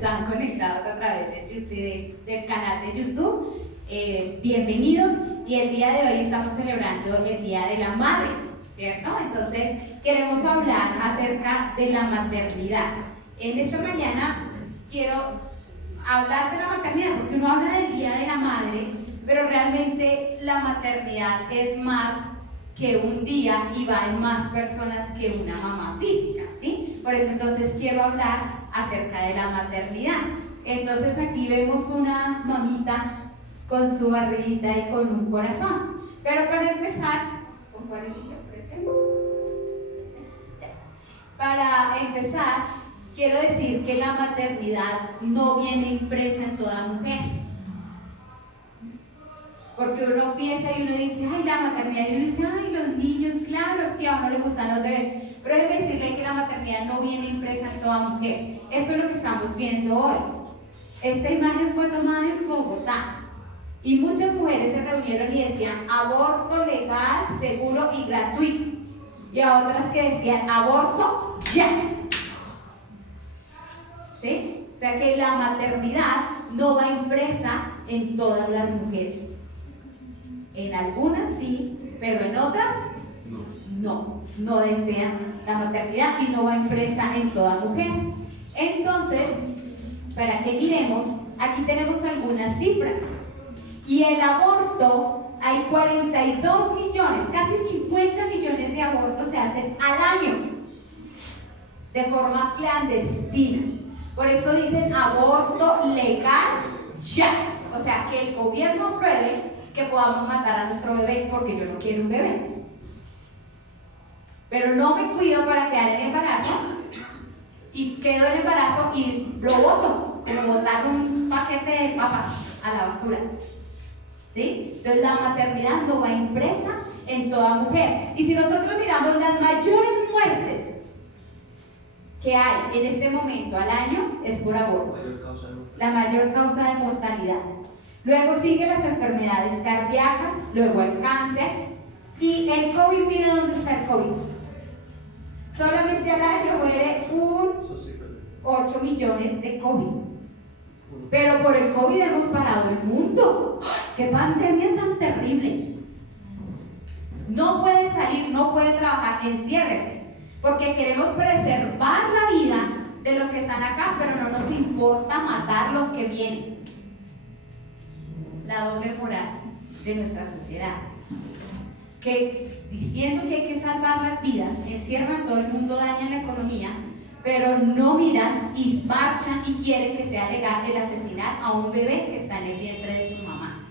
están conectados a través del canal de YouTube. Bienvenidos, y el día de hoy estamos celebrando el Día de la Madre, ¿cierto? Entonces queremos hablar acerca de la maternidad. En esta mañana quiero hablar de la maternidad porque uno habla del Día de la Madre, pero realmente la maternidad es más que un día y va en más personas que una mamá física, ¿sí? Por eso entonces quiero hablar acerca de la maternidad. Entonces aquí vemos una mamita con su barriguita y con un corazón. Pero para empezar, quiero decir que la maternidad no viene impresa en toda mujer. Porque uno piensa y uno dice, ay, la maternidad, y uno dice, ay, los niños, claro, sí, a uno le gustan los bebés. Pero hay que decirle que la maternidad no viene impresa en toda mujer. Esto es lo que estamos viendo hoy. Esta imagen fue tomada en Bogotá. Y muchas mujeres se reunieron y decían, aborto legal, seguro y gratuito. Y a otras que decían, aborto ya. ¿Sí? O sea que la maternidad no va impresa en todas las mujeres. En algunas sí, pero en otras no desean la maternidad y no va impresa en toda mujer. Entonces, para que miremos, aquí tenemos algunas cifras. Y el aborto, hay 42 millones, casi 50 millones de abortos se hacen al año de forma clandestina. Por eso dicen aborto legal ya. O sea, que el gobierno apruebe que podamos matar a nuestro bebé, porque yo no quiero un bebé. Pero no me cuido para quedar en embarazo y quedo en embarazo y lo boto, como botar un paquete de papas a la basura. ¿Sí? Entonces la maternidad no va impresa en toda mujer. Y si nosotros miramos las mayores muertes que hay en este momento al año es por aborto, la mayor causa de mortalidad. Luego siguen las enfermedades cardíacas, luego el cáncer y el COVID. Mira dónde está el COVID. Solamente al año muere 8 millones de COVID. Pero por el COVID hemos parado el mundo. ¡Qué pandemia tan terrible! No puede salir, no puede trabajar, enciérrese. Porque queremos preservar la vida de los que están acá, pero no nos importa matar los que vienen. La doble moral de nuestra sociedad, que diciendo que hay que salvar las vidas, encierran todo el mundo, dañan la economía, pero no miran y marchan y quieren que sea legal el asesinar a un bebé que está en el vientre de su mamá.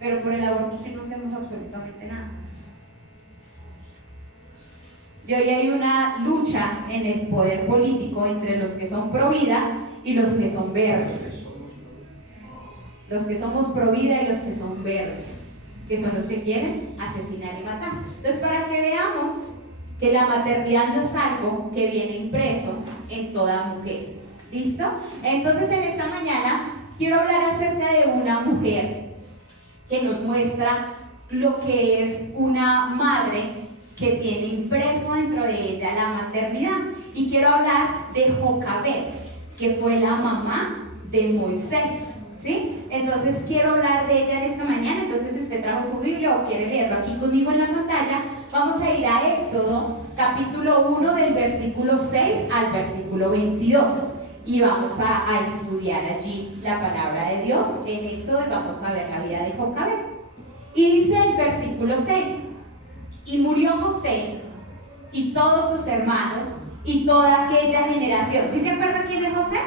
Pero por el aborto sí no hacemos absolutamente nada. Y hoy hay una lucha en el poder político entre los que son pro vida y los que son verdes. Los que somos pro vida y los que son verdes, que son los que quieren asesinar y matar. Entonces, para que veamos que la maternidad no es algo que viene impreso en toda mujer. ¿Listo? Entonces, en esta mañana quiero hablar acerca de una mujer que nos muestra lo que es una madre que tiene impreso dentro de ella la maternidad. Y quiero hablar de Jocabed, que fue la mamá de Moisés. ¿Sí? Entonces quiero hablar de ella en esta mañana. Entonces, si usted trajo su Biblia o quiere leerlo aquí conmigo en la pantalla, vamos a ir a Éxodo, capítulo 1, del versículo 6 al versículo 22. Y vamos a estudiar allí la palabra de Dios en Éxodo y vamos a ver la vida de Jocabed. Y dice el versículo 6: y murió José y todos sus hermanos y toda aquella generación. ¿Sí se acuerda quién es José?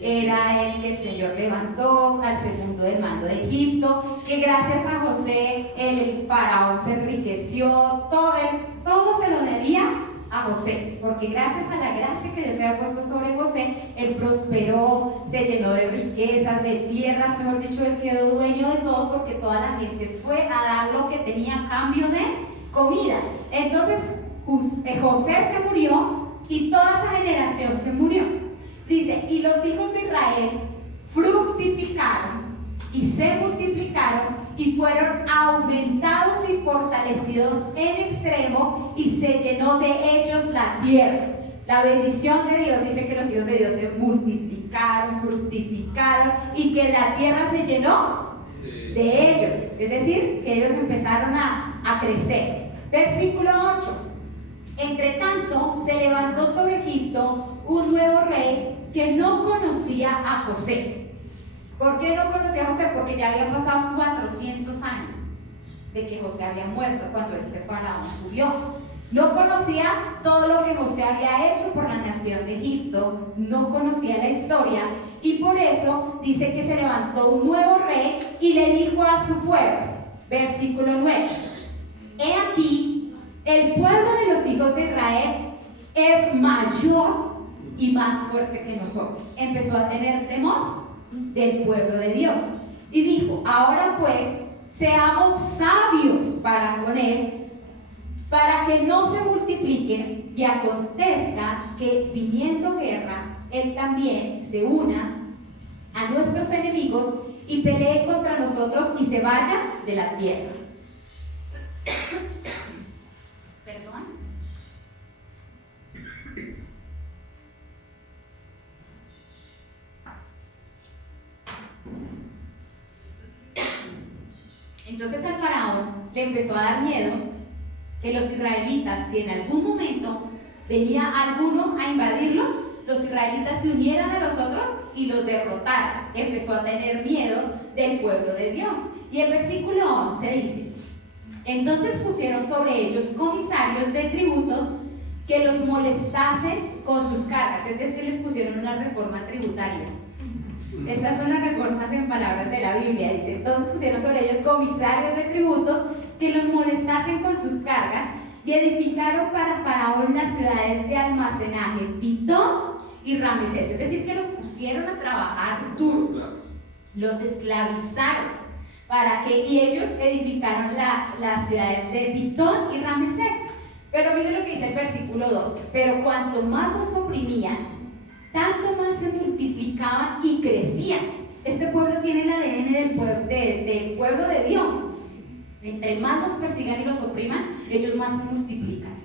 Era el que el Señor levantó al segundo del mando de Egipto, que gracias a José el faraón se enriqueció, todo se lo debía a José, porque gracias a la gracia que Dios había puesto sobre José, él prosperó, se llenó de riquezas, de tierras, mejor dicho, él quedó dueño de todo, porque toda la gente fue a dar lo que tenía a cambio de comida. Entonces José se murió y toda esa generación se murió. Dice, y los hijos de Israel fructificaron y se multiplicaron y fueron aumentados y fortalecidos en extremo y se llenó de ellos la tierra. La bendición de Dios dice que multiplicaron y que la tierra se llenó de ellos. Es decir, que ellos empezaron a crecer. Versículo 8. Entre tanto, se levantó sobre Egipto un nuevo rey que no conocía a José. ¿Por qué no conocía a José? Porque ya habían pasado 400 años de que José había muerto cuando este faraón subió. No conocía todo lo que José había hecho por la nación de Egipto, no conocía la historia, y por eso dice que se levantó un nuevo rey y le dijo a su pueblo, versículo 9: he aquí, el pueblo de los hijos de Israel es mayor y más fuerte que nosotros. Empezó a tener temor del pueblo de Dios y dijo: ahora pues, seamos sabios para con él, para que no se multipliquen, y acontezca que viniendo guerra, él también se una a nuestros enemigos y pelee contra nosotros y se vaya de la tierra. ¿Perdón? Entonces al faraón le empezó a dar miedo que los israelitas, si en algún momento venía alguno a invadirlos, los israelitas se unieran a los otros y los derrotaran. Empezó a tener miedo del pueblo de Dios. Y el versículo 11 dice: entonces pusieron sobre ellos comisarios de tributos que los molestasen con sus cargas. Es decir, les pusieron una reforma tributaria. Estas son las reformas en palabras de la Biblia. Dice: entonces pusieron sobre ellos comisarios de tributos que los molestasen con sus cargas, y edificaron para Faraón las ciudades de almacenaje Pitón y Ramesés. Es decir, que los pusieron a trabajar duro, los esclavizaron y ellos edificaron las ciudades de Pitón y Ramesés. Pero miren lo que dice el versículo 12: pero cuanto más los oprimían, tanto más se multiplicaban y crecían. Este pueblo tiene el ADN del pueblo de Dios. Entre más los persigan y los opriman, ellos más se multiplican.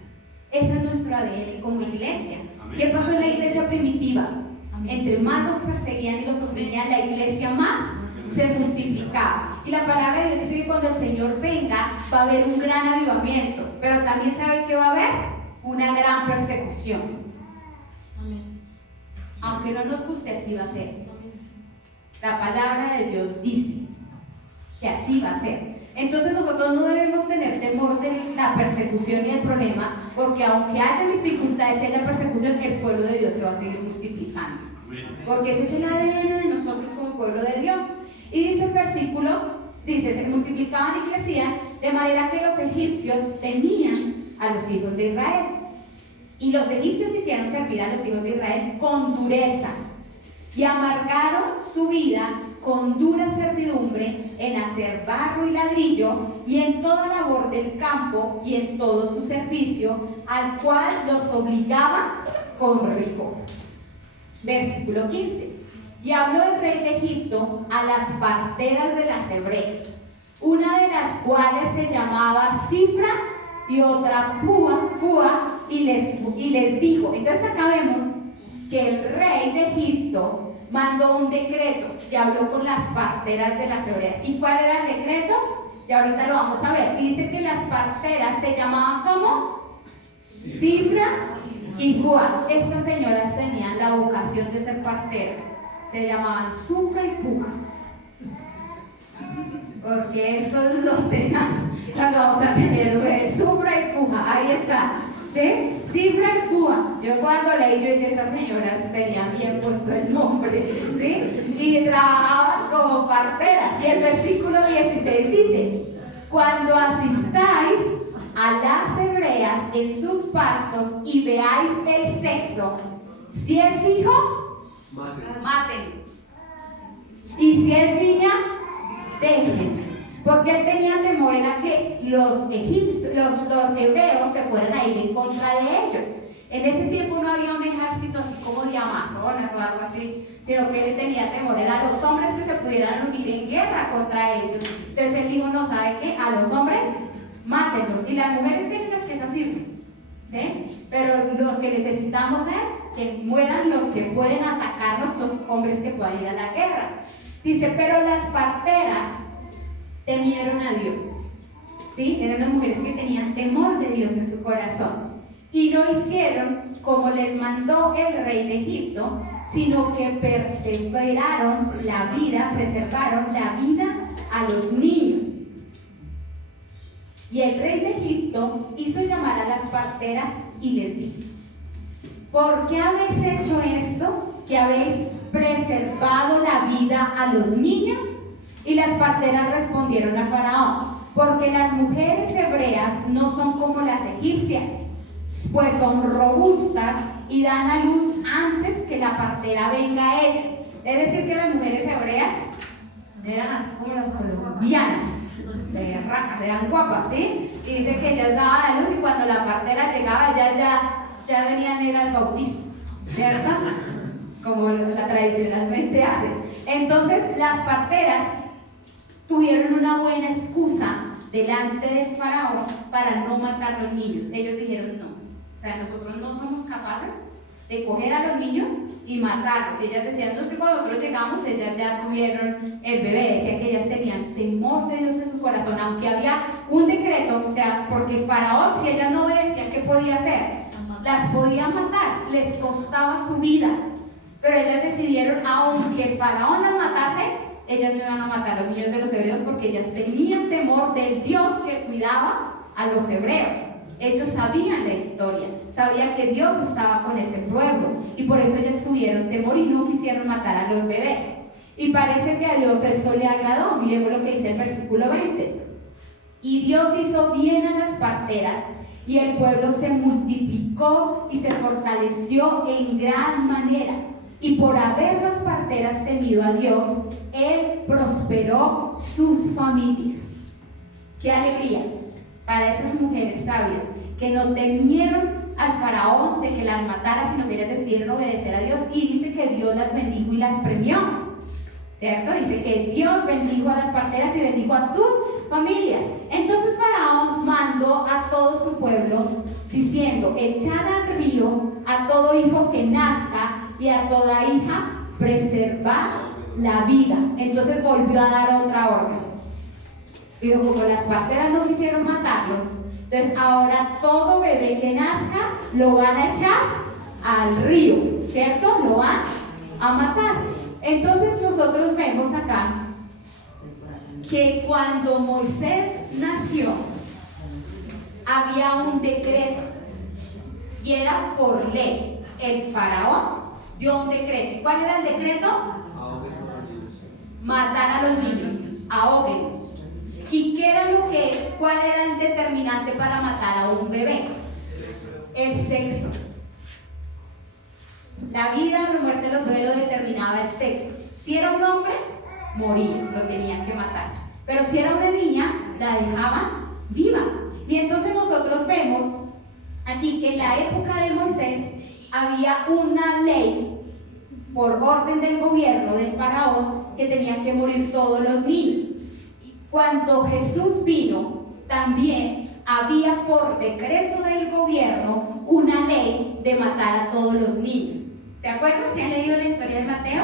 Ese es nuestro ADN como iglesia. Amén. ¿Qué pasó en la iglesia primitiva? Amén. Entre más los perseguían y los oprimían, la iglesia más se multiplicaba. Y la palabra de Dios dice que cuando el Señor venga va a haber un gran avivamiento, pero también sabe que va a haber una gran persecución. Amén. Aunque no nos guste, así va a ser. La palabra de Dios dice que así va a ser. Entonces nosotros no debemos tener temor de la persecución y el problema, porque aunque haya dificultades y haya persecución, el pueblo de Dios se va a seguir multiplicando. Porque ese es el ADN de nosotros como pueblo de Dios. Y dice el versículo, dice: se multiplicaban y crecían, de manera que los egipcios temían a los hijos de Israel. Y los egipcios hicieron servir a los hijos de Israel con dureza, y amargaron su vida con dura servidumbre en hacer barro y ladrillo, y en toda labor del campo y en todo su servicio, al cual los obligaban con rigor. Versículo 15: y habló el rey de Egipto a las parteras de las hebreas, una de las cuales se llamaba Cifra y otra Púa, y les dijo. Entonces acá vemos que el rey de Egipto mandó un decreto y habló con las parteras de las hebreas. ¿Y cuál era el decreto? Y ahorita lo vamos a ver. Y dice que las parteras se llamaban ¿cómo? Cifra y Púa. Estas señoras tenían la vocación de ser parteras. Se llamaban Zuca y Púa, porque eso lo tenaz cuando vamos a tener bebés. Zufra y Puja, ahí está, ¿sí? Cifra y Púa. Yo cuando leí, yo dije: esas señoras tenían bien puesto el nombre, ¿sí? Y trabajaban como parteras. Y el versículo 16 dice: cuando asistáis a las hebreas en sus partos y veáis el sexo, si es hijo, maten. Y si es niña, dejen. Porque él tenía temor, era que los hebreos se fueran a ir en contra de ellos. En ese tiempo no había un ejército así como de amazonas o algo así, sino que él tenía temor, eran los hombres que se pudieran unir en guerra contra ellos. Entonces él dijo: no, ¿sabe qué? A los hombres, mátenlos. Y las mujeres tienen las que se sirven, ¿sí? Pero lo que necesitamos es que mueran los que pueden atacarnos, los hombres que puedan ir a la guerra. Dice, pero las parteras temieron a Dios. ¿Sí? Eran las mujeres que tenían temor de Dios en su corazón. Y no hicieron como les mandó el rey de Egipto, sino que preservaron la vida a los niños. Y el rey de Egipto hizo llamar a las parteras y les dijo: ¿por qué habéis hecho esto? ¿Que habéis preservado la vida a los niños? Y las parteras respondieron a Faraón: porque las mujeres hebreas no son como las egipcias, pues son robustas y dan a luz antes que la partera venga a ellas. Es decir, que las mujeres hebreas eran así como las colombianas, de racas, eran guapas, ¿sí? Y dice que ellas daban a luz y cuando la partera llegaba ya venían a ir al bautismo, ¿cierto? Como la tradicionalmente hacen. Entonces las parteras tuvieron una buena excusa delante del faraón para no matar a los niños. Ellos dijeron no, o sea, nosotros no somos capaces de coger a los niños y matarlos. Y ellas decían, no, es que cuando nosotros llegamos, ellas ya tuvieron el bebé. Decían que ellas tenían temor de Dios en su corazón, aunque había un decreto, o sea, porque el faraón, si ellas no obedecían, ¿qué podía hacer? Las podía matar, les costaba su vida. Pero ellas decidieron, aunque el faraón las matase, ellas no iban a matar a los niños de los hebreos porque ellas tenían temor del Dios que cuidaba a los hebreos. Ellos sabían la historia, sabían que Dios estaba con ese pueblo y por eso ellos tuvieron temor y no quisieron matar a los bebés. Y parece que a Dios eso le agradó. Miremos lo que dice el versículo 20. Y Dios hizo bien a las parteras y el pueblo se multiplicó y se fortaleció en gran manera. Y por haber las parteras temido a Dios, Él prosperó sus familias. ¡Qué alegría para esas mujeres sabias que no temieron al faraón de que las matara, sino que ellas decidieron obedecer a Dios! Y dice que Dios las bendijo y las premió, ¿cierto? Dice que Dios bendijo a las parteras y bendijo a sus familias. Entonces Faraón mandó a todo su pueblo diciendo: echad al río a todo hijo que nazca y a toda hija preservad la vida. Entonces volvió a dar otra orden. Dijo, como las parteras no quisieron matarlo, entonces ahora todo bebé que nazca lo van a echar al río, ¿cierto? Lo van a matar. Entonces nosotros vemos acá que cuando Moisés nació había un decreto y era por ley. El faraón dio un decreto. ¿Cuál era el decreto? Matar a los niños, ahóguenlos. ¿Y qué era cuál era el determinante para matar a un bebé? El sexo. La vida o la muerte de los bebés lo determinaba el sexo. Si era un hombre, moría, lo tenían que matar. Pero si era una niña, la dejaban viva. Y entonces nosotros vemos aquí que en la época de Moisés había una ley por orden del gobierno del faraón que tenían que morir todos los niños. Cuando Jesús vino, también había por decreto del gobierno una ley de matar a todos los niños. ¿Se acuerdan? ¿Se han leído la historia de Mateo?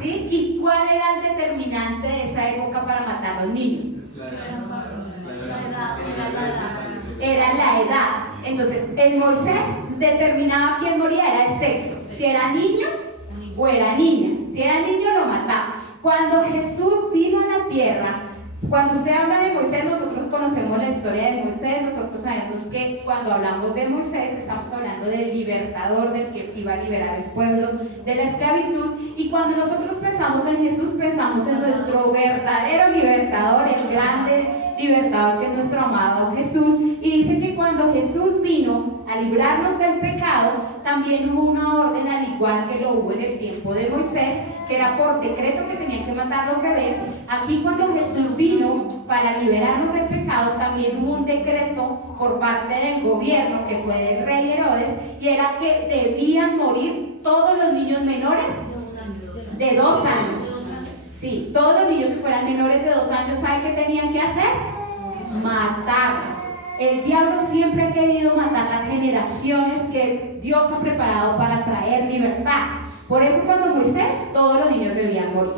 ¿Sí? ¿Y cuál era el determinante de esa época para matar a los niños? Era la edad. Entonces, en Moisés determinaba quién moría, era el sexo. Si era niño o era niña. Si era niño, lo mataba. Cuando Jesús vino a la tierra, cuando usted habla de Moisés, nosotros conocemos la historia de Moisés. Nosotros sabemos que cuando hablamos de Moisés estamos hablando del libertador, del que iba a liberar al pueblo de la esclavitud. Y cuando nosotros pensamos en Jesús, pensamos en nuestro verdadero libertador, el grande libertador que es nuestro amado Jesús. Y dice que cuando Jesús vino a librarnos del pecado, también hubo una orden, al igual que lo hubo en el tiempo de Moisés, que era por decreto que tenían que matar los bebés. Aquí, cuando Jesús vino para liberarnos del pecado, también hubo un decreto por parte del gobierno, que fue del rey Herodes, y era que debían morir todos los niños menores de 2 años. Sí, todos los niños que fueran menores de 2 años, ¿saben qué tenían que hacer? Matarlos. el diablo siempre ha querido matar las generaciones que Dios ha preparado para traer libertad. Por eso cuando Moisés, todos los niños debían morir.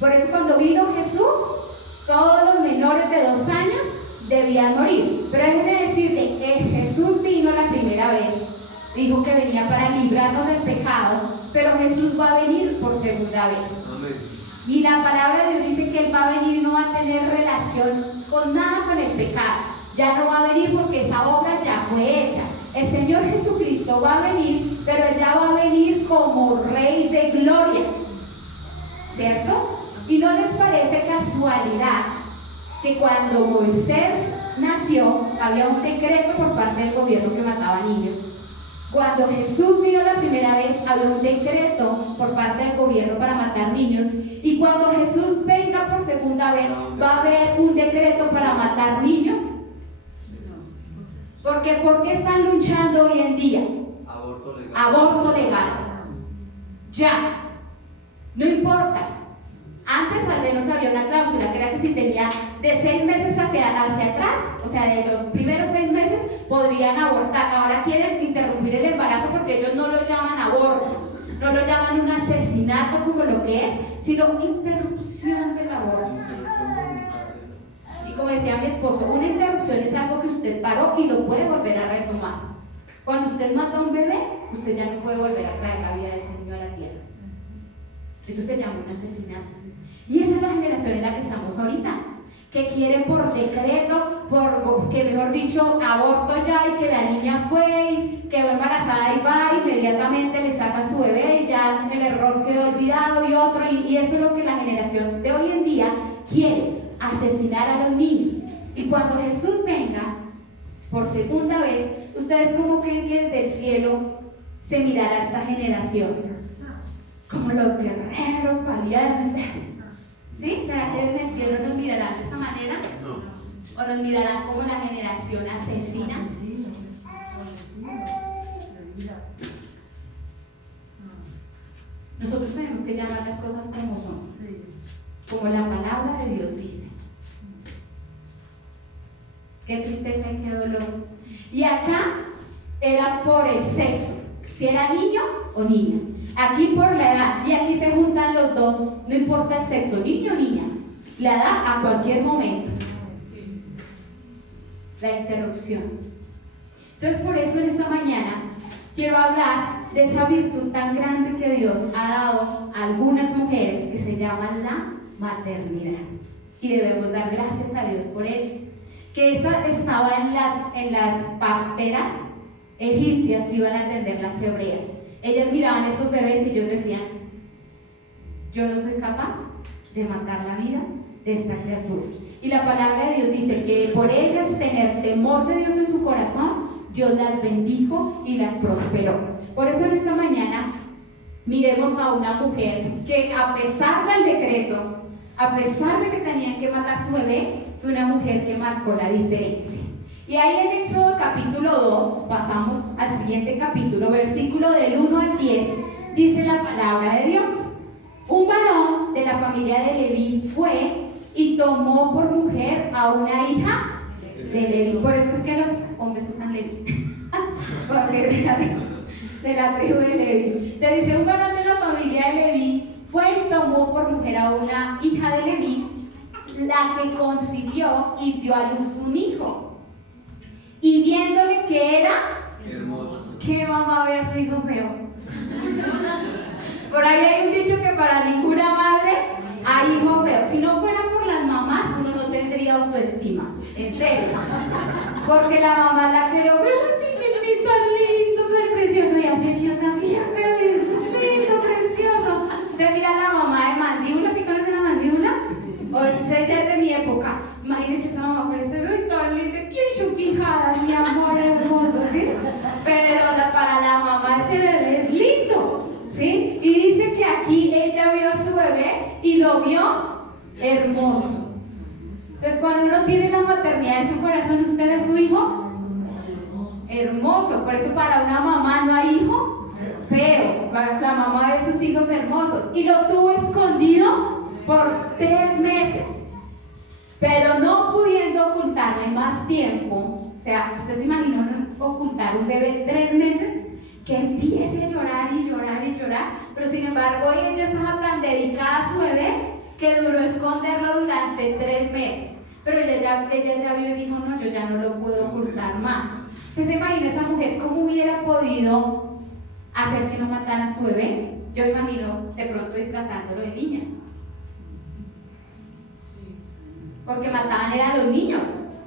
Por eso cuando vino Jesús, todos los menores de 2 años debían morir. Pero déjenme decirle que Jesús vino la primera vez, dijo que venía para librarnos del pecado, pero Jesús va a venir por segunda vez. Amén. Y la palabra de Dios dice que Él va a venir y no va a tener relación con nada con el pecado. Ya no va a venir porque esa obra ya fue hecha. El Señor Jesucristo va a venir, pero Él ya va a venir como Rey de Gloria. ¿Cierto? ¿Y no les parece casualidad que cuando Moisés nació había un decreto por parte del gobierno que mataba niños? Cuando Jesús vino la primera vez había un decreto por parte del gobierno para matar niños, y cuando Jesús venga por segunda vez va a haber un decreto para matar niños. Porque ¿por qué están luchando hoy en día? Aborto legal. Aborto legal. Ya. No importa. Antes al menos había una cláusula que era que si tenía de 6 meses hacia atrás, o sea, de los primeros 6 meses, podrían abortar. Ahora quieren interrumpir el embarazo porque ellos no lo llaman aborto, no lo llaman un asesinato como lo que es, sino interrupción del aborto. Y como decía mi esposo, una interrupción es algo que usted paró y lo puede volver a retomar. Cuando usted mata a un bebé, usted ya no puede volver a traer la vida de ese niño a la tierra. Eso se llama un asesinato. Y esa es la generación en la que estamos ahorita, que quiere por decreto, que mejor dicho, aborto ya, y que la niña fue, y quedó embarazada y va, inmediatamente le sacan su bebé y ya el error quedó olvidado y otro, y eso es lo que la generación de hoy en día quiere, asesinar a los niños. Y cuando Jesús venga por segunda vez, ¿ustedes cómo creen que desde el cielo se mirará a esta generación? Como los guerreros valientes. ¿Sí? ¿Será que desde el cielo nos mirarán de esa manera? No. ¿O nos mirarán como la generación asesina? Nosotros tenemos que llamar las cosas como son, como la palabra de Dios dice. Qué tristeza y qué dolor. Y acá era por el sexo, si era niño o niña. Aquí por la edad, y aquí se juntan los dos, no importa el sexo, niño o niña, la edad a cualquier momento. La interrupción. Entonces por eso en esta mañana quiero hablar de esa virtud tan grande que Dios ha dado a algunas mujeres, que se llama la maternidad, y debemos dar gracias a Dios por ello. Que esa estaba en las parteras egipcias que iban a atender las hebreas. Ellas miraban a esos bebés y ellos decían: yo no soy capaz de matar la vida de esta criatura. Y la palabra de Dios dice que por ellas tener temor de Dios en su corazón, Dios las bendijo y las prosperó. Por eso en esta mañana miremos a una mujer que, a pesar del decreto, a pesar de que tenían que matar a su bebé, fue una mujer que marcó la diferencia. Y ahí en Éxodo capítulo 2, pasamos al siguiente capítulo, versículo del 1 al 10, dice la palabra de Dios: un varón de la familia de Leví fue y tomó por mujer a una hija de Leví. Por eso es que los hombres usan Leví, porque de la tribu de Leví. Le dice: un varón de la familia de Leví fue y tomó por mujer a una hija de Leví, la que concibió y dio a luz un hijo. Y viéndole que era hermoso, ¿qué mamá ve a su hijo feo? Por ahí hay un dicho que para ninguna madre hay hijo feo. Si no fuera por las mamás, uno no tendría autoestima, en serio. Porque la mamá es la que lo ve: ¡ay, tan lindo, tan precioso! Y así el chino se mira, lindo, precioso. Usted mira a la mamá de mandíbula, ¿sí conocen la mandíbula? O esa es de mi época. Imagínense esa mamá con ese bebé tan lindo, ¡qué chuquijada, mi amor hermoso! ¿Sí? Pero para la mamá ese bebé es lindo, ¿sí? Y dice que aquí ella vio a su bebé y lo vio hermoso. Entonces cuando uno tiene la maternidad en su corazón, ¿usted ve a su hijo? Hermoso. Por eso para una mamá no hay hijo feo. La mamá ve a sus hijos hermosos. Y lo tuvo escondido por 3 meses. Pero no pudiendo ocultarle más tiempo, O sea, ¿usted se imaginó ocultar un bebé 3 meses? Que empiece a llorar y llorar y llorar, pero sin embargo ella estaba tan dedicada a su bebé que duró esconderlo durante 3 meses. Pero ella ya vio y dijo, no, yo ya no lo puedo ocultar más. ¿Usted se imagina esa mujer cómo hubiera podido hacer que no mataran a su bebé? Yo imagino de pronto disfrazándolo de niña. Porque mataban eran los niños,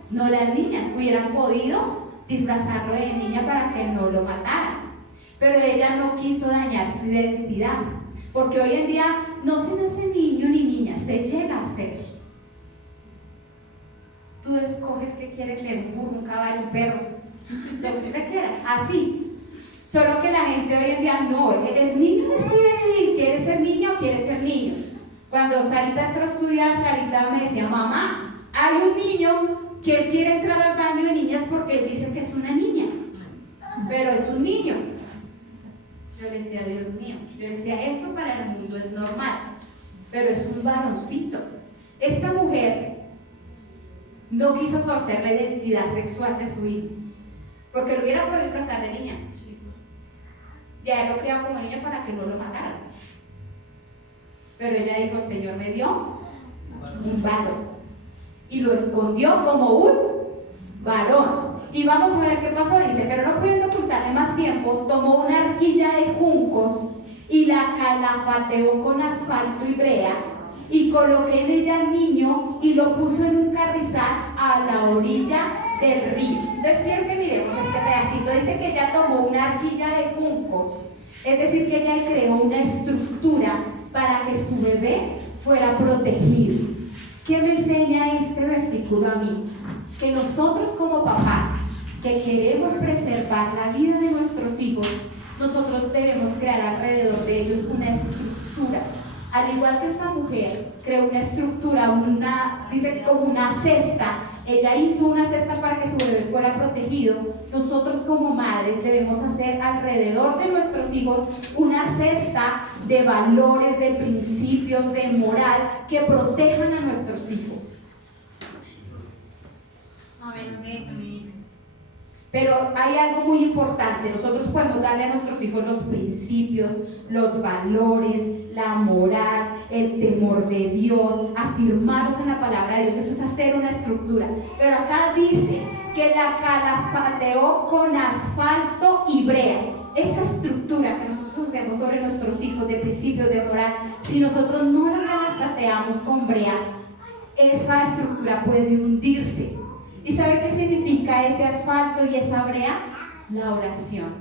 no las niñas. Hubieran podido disfrazarlo de niña para que no lo mataran. Pero ella no quiso dañar su identidad. Porque hoy en día no se nace niño ni niña, se llega a ser. Tú escoges qué quieres ser, un burro, un caballo, un perro, lo que usted quiera, así. Solo que la gente hoy en día no, el niño decide si quiere ser niña o quiere ser niño. Cuando Sarita entró a estudiar, Sarita me decía, mamá, hay un niño que él quiere entrar al baño de niñas porque él dice que es una niña, pero es un niño. Yo le decía, Dios mío, yo le decía, eso para el mundo es normal, pero es un varoncito. Esta mujer no quiso torcer la identidad sexual de su hijo, porque lo hubiera podido disfrazar de niña. Ya él lo criaba como niña para que no lo mataran. Pero ella dijo, el Señor me dio un varón y lo escondió como un varón. Y vamos a ver qué pasó. Dice, pero no pudiendo ocultarle más tiempo, tomó una arquilla de juncos y la calafateó con asfalto y brea y coloqué en ella al niño y lo puso en un carrizal a la orilla del río. Entonces quiero que miremos este pedacito. Dice que ella tomó una arquilla de juncos, es decir, que ella creó una estructura para que su bebé fuera protegido. ¿Qué me enseña este versículo a mí? Que nosotros como papás que queremos preservar la vida de nuestros hijos, nosotros debemos crear alrededor de ellos una estructura. Al igual que esta mujer creó una estructura, dice como una cesta, ella hizo una cesta para que su bebé fuera protegido. Nosotros como madres debemos hacer alrededor de nuestros hijos una cesta de valores, de principios, de moral que protejan a nuestros hijos. Amén. Pero hay algo muy importante. Nosotros podemos darle a nuestros hijos los principios, los valores, la moral, el temor de Dios, afirmarlos en la palabra de Dios. Eso es hacer una estructura. Pero acá dice que la calafateó con asfalto y brea. Esa estructura que nosotros hacemos sobre nuestros hijos de principios, de moral, si nosotros no la calafateamos con brea, esa estructura puede hundirse. ¿Y sabe qué significa ese asfalto y esa brea? La oración.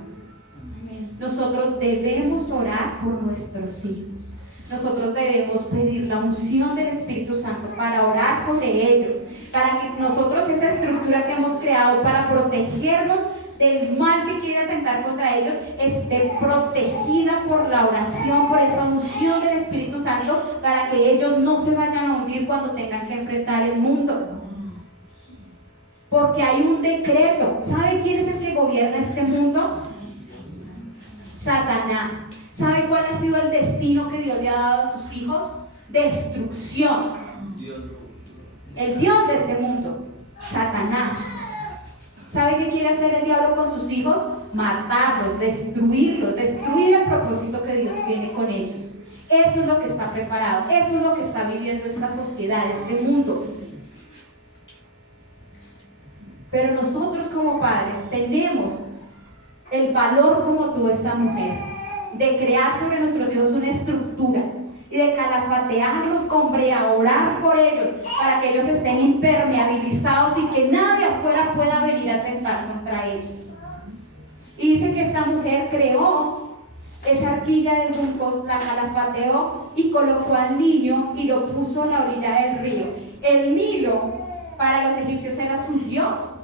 Nosotros debemos orar por nuestros hijos. Nosotros debemos pedir la unción del Espíritu Santo para orar sobre ellos, para que nosotros esa estructura que hemos creado para protegernos del mal que quiere atentar contra ellos esté protegida por la oración, por esa unción del Espíritu Santo, para que ellos no se vayan a hundir cuando tengan que enfrentar el mundo. Porque hay un decreto. ¿Sabe quién es el que gobierna este mundo? Satanás. ¿Sabe cuál ha sido el destino que Dios le ha dado a sus hijos? Destrucción. El Dios de este mundo, Satanás. ¿Sabe qué quiere hacer el diablo con sus hijos? Matarlos, destruir el propósito que Dios tiene con ellos. Eso es lo que está preparado, eso es lo que está viviendo esta sociedad, este mundo. Pero nosotros como padres tenemos el valor, como tuvo esta mujer, de crear sobre nuestros hijos una estructura y de calafatearlos con brea, orar por ellos para que ellos estén impermeabilizados y que nadie afuera pueda venir a atentar contra ellos. Y dice que esta mujer creó esa arquilla de juncos, la calafateó y colocó al niño y lo puso a la orilla del río. El Nilo para los egipcios era su dios,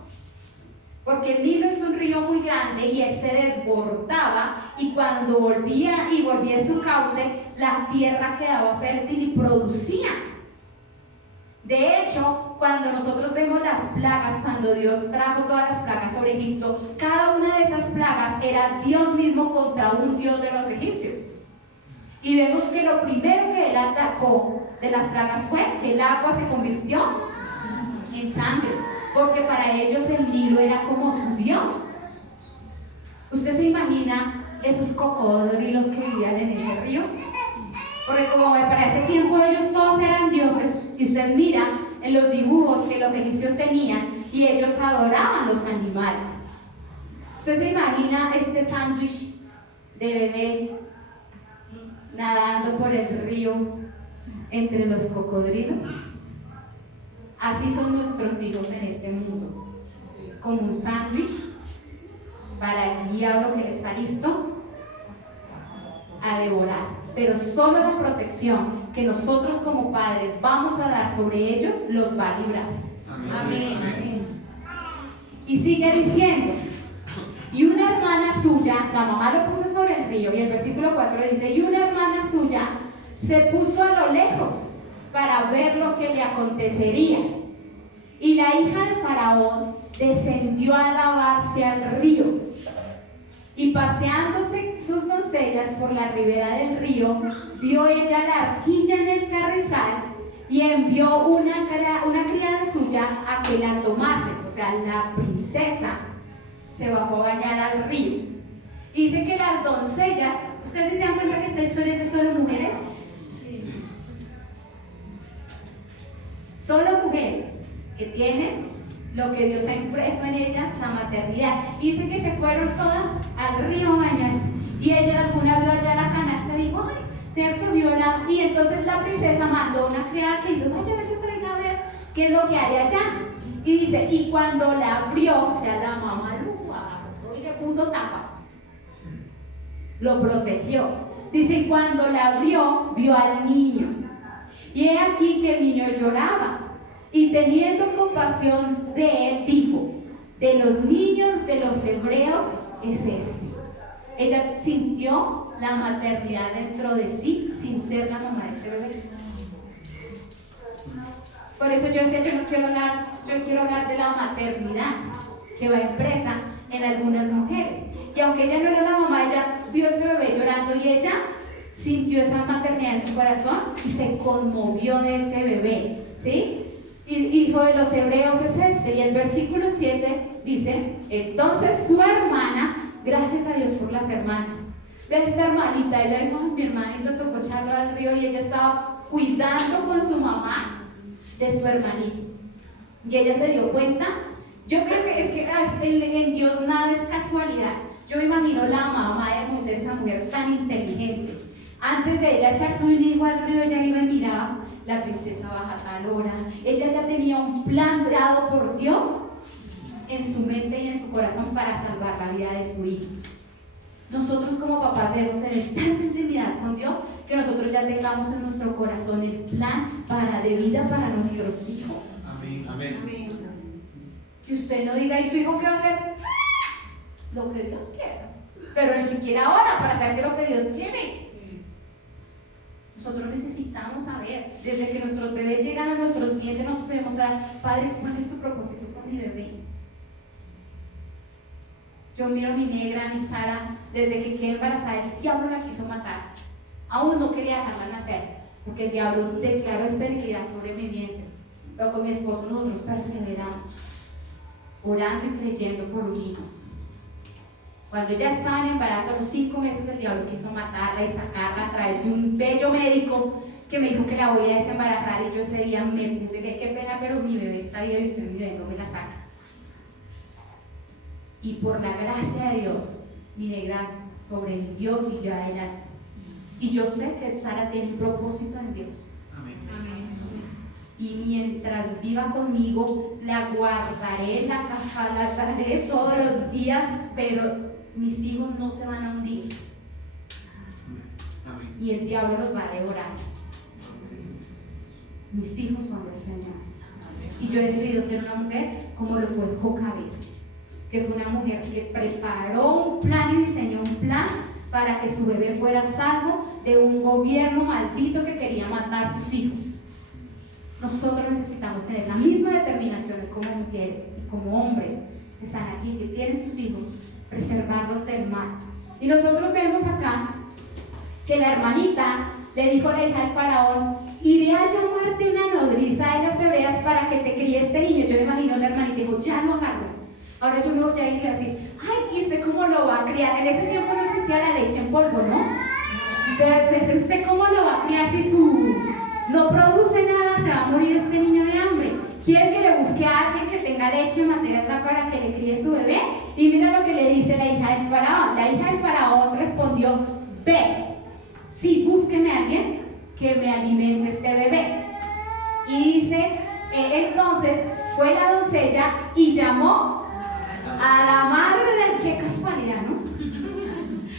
porque el Nilo es un río muy grande y él se desbordaba, y cuando volvía en su cauce, la tierra quedaba fértil y producía. De hecho, cuando nosotros vemos las plagas, cuando Dios trajo todas las plagas sobre Egipto, cada una de esas plagas era Dios mismo contra un dios de los egipcios. Y vemos que lo primero que él atacó de las plagas fue que el agua se convirtió en sangre. porque para ellos el Nilo era como su Dios. ¿Usted se imagina esos cocodrilos que vivían en ese río? Porque como para ese tiempo ellos todos eran dioses, y usted mira en los dibujos que los egipcios tenían, y ellos adoraban los animales. ¿Usted se imagina este sándwich de bebé nadando por el río entre los cocodrilos? Así son nuestros hijos en este mundo, como un sándwich para el diablo que está listo a devorar. Pero solo la protección que nosotros como padres vamos a dar sobre ellos los va a librar. Amén. Amén. Y sigue diciendo, y una hermana suya, la mamá lo puso sobre el río, y el versículo 4 dice, y una hermana suya se puso a lo lejos para ver lo que le acontecería. Y la hija de Faraón descendió a lavarse al río, y paseándose sus doncellas por la ribera del río, vio ella la arquilla en el carrizal, y envió una criada suya a que la tomase. O sea, la princesa se bajó a bañar al río. Y dice que las doncellas, ¿ustedes se dan cuenta que esta historia es de solo mujeres? Sí. Solo mujeres que tienen lo que Dios ha impreso en ellas, la maternidad. Y dice que se fueron todas al río a bañarse. Y ella alguna vio allá la canasta y dijo, ay, cierto, vio la... Y entonces la princesa mandó una criada que hizo, vaya, traiga a ver qué es lo que hay allá. Y dice, y cuando la abrió, o sea, la mamá lo guardó y le puso tapa, lo protegió. Dice, y cuando la abrió, vio al niño. Y he aquí que el niño lloraba. Y teniendo compasión de él, dijo, de los niños de los hebreos es este. Ella sintió la maternidad dentro de sí sin ser la mamá de este bebé. Por eso yo decía, yo quiero hablar de la maternidad que va impresa en algunas mujeres. Y aunque ella no era la mamá, ella vio a ese bebé llorando y ella sintió esa maternidad en su corazón y se conmovió de ese bebé, ¿sí? Y hijo de los hebreos es este. Y el versículo 7 dice, entonces su hermana, gracias a Dios por las hermanas, ve a esta hermanita, ella dijo, mi hermanito tocó echarlo al río y ella estaba cuidando con su mamá de su hermanito. Y ella se dio cuenta. Yo creo que es que en Dios nada es casualidad. Yo me imagino la mamá de Moisés, esa mujer tan inteligente. Antes de ella echar su hijo al río, ella iba y miraba, la princesa baja a tal hora. Ella ya tenía un plan dado por Dios en su mente y en su corazón para salvar la vida de su hijo. Nosotros como papás debemos tener tanta intimidad con Dios que nosotros ya tengamos en nuestro corazón el plan de vida para nuestros hijos. Amén. Amén. Que usted no diga, ¿y su hijo qué va a hacer? Lo que Dios quiera. Pero ni siquiera ahora para saber qué es lo que Dios quiere. Nosotros necesitamos saber, desde que nuestros bebés llegan a nuestros vientres, nosotros debemos dar, Padre, ¿cuál es tu propósito con mi bebé? Yo miro a mi negra, a mi Sara, desde que quedé embarazada, el diablo la quiso matar. Aún no quería dejarla nacer, porque el diablo declaró esterilidad sobre mi vientre. Pero con mi esposo nosotros perseveramos, orando y creyendo por un hijo. Cuando ya estaba en embarazo, a los 5 meses, el diablo quiso matarla y sacarla a través de un bello médico que me dijo que la voy a desembarazar. Y yo ese día me puse de qué pena, pero mi bebé está vivo y usted, mi bebé, no me la saca. Y por la gracia de Dios, mi negra sobrevivió, siguió adelante. Y yo sé que Sara tiene un propósito en Dios. Amén. Y mientras viva conmigo, la guardaré, la cajalaré todos los días, pero mis hijos no se van a hundir. Amén. Y el diablo los va a devorar. Mis hijos son del Señor. Y yo he decidido ser una mujer como lo fue Jocabed, que fue una mujer que preparó un plan y diseñó un plan para que su bebé fuera salvo de un gobierno maldito que quería matar a sus hijos. Nosotros necesitamos tener la misma determinación como mujeres y como hombres que están aquí, que tienen sus hijos, preservarlos del mal. Y nosotros vemos acá que la hermanita le dijo a la hija del faraón, iré a llamarte una nodriza de las hebreas para que te críe este niño. Yo me imagino a la hermanita dijo, ya lo agarro. Ahora yo me voy a ir y le voy a decir, ay, ¿y usted cómo lo va a criar? En ese tiempo no existía la leche en polvo, ¿no? Entonces, ¿usted cómo lo va a criar si no produce nada? Se va a morir este niño de hambre. ¿Quiere que le busque a alguien que tenga leche materna para que le críe su bebé? Y mira lo que le dice la hija del faraón. La hija del faraón respondió, ve, sí, búsqueme a alguien que me alimente este bebé. Y dice, entonces fue la doncella y llamó a la madre del, qué casualidad, ¿no?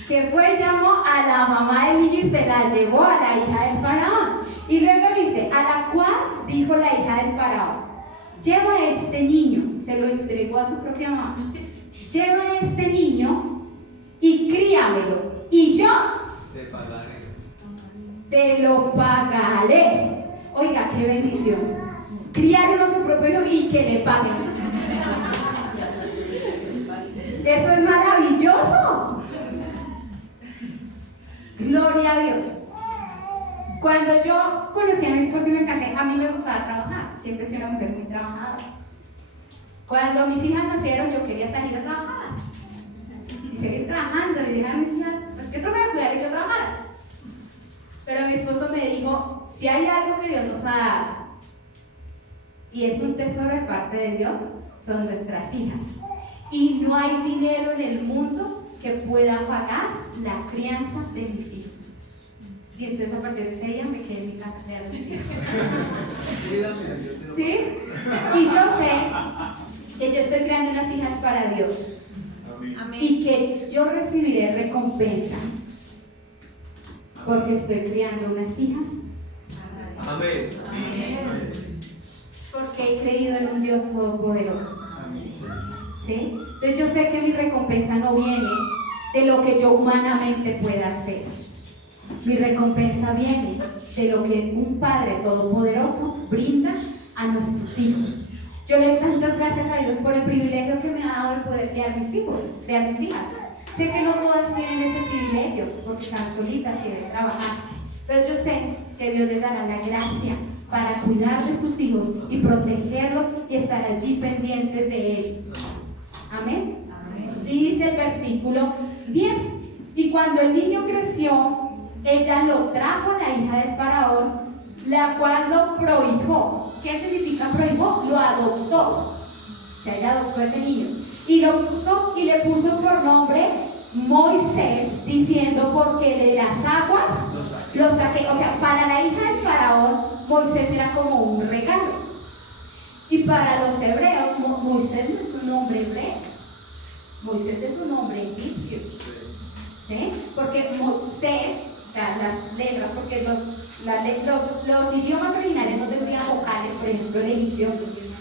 Que fue y llamó a la mamá del niño y se la llevó a la hija del faraón. Y luego dice, a la cual dijo la hija del faraón, lleva a este niño, se lo entregó a su propia mamá, lleva a este niño y críamelo, y yo te lo pagaré. Oiga, qué bendición, criar uno a su propio hijo y que le paguen. Eso es maravilloso. Gloria a Dios. Cuando yo conocí a mi esposo y me casé, a mí me gustaba trabajar. Siempre he sido una mujer muy trabajadora. Cuando mis hijas nacieron, yo quería salir a trabajar y seguir trabajando. Le dije a mis hijas, pues que otro me la cuidara y yo trabajara. Pero mi esposo me dijo, si hay algo que Dios nos ha dado y es un tesoro de parte de Dios, son nuestras hijas. Y no hay dinero en el mundo que pueda pagar la crianza de mis hijos. Y entonces a partir de ese día me quedé en mi casa creando mis hijas. ¿Sí? Y yo sé que yo estoy creando unas hijas para Dios. Amén. Y que yo recibiré recompensa porque estoy criando unas hijas. Amén. Porque he creído en un Dios todopoderoso. ¿Sí? Entonces yo sé que mi recompensa no viene de lo que yo humanamente pueda hacer. Mi recompensa viene de lo que un Padre todopoderoso brinda a nuestros hijos. Yo le doy tantas gracias a Dios por el privilegio que me ha dado el poder criar mis hijos, criar mis hijas. Sé que no todas tienen ese privilegio porque están solitas y deben trabajar, pero yo sé que Dios les dará la gracia para cuidar de sus hijos y protegerlos y estar allí pendientes de ellos. Amén. Amén. Y dice el versículo 10, y cuando el niño creció, ella lo trajo a la hija del faraón, la cual lo prohijó. ¿Qué significa prohijó? Lo adoptó. O sea, ella adoptó a ese niño y lo puso y le puso por nombre Moisés, diciendo, porque de las aguas lo saqué. O sea, para la hija del faraón, Moisés era como un regalo. Y para los hebreos, Moisés no es un nombre hebreo, Moisés es un nombre egipcio. ¿Sí? Porque Moisés, o sea, las letras, porque los idiomas originales no tendrían vocales, por ejemplo el egipcio,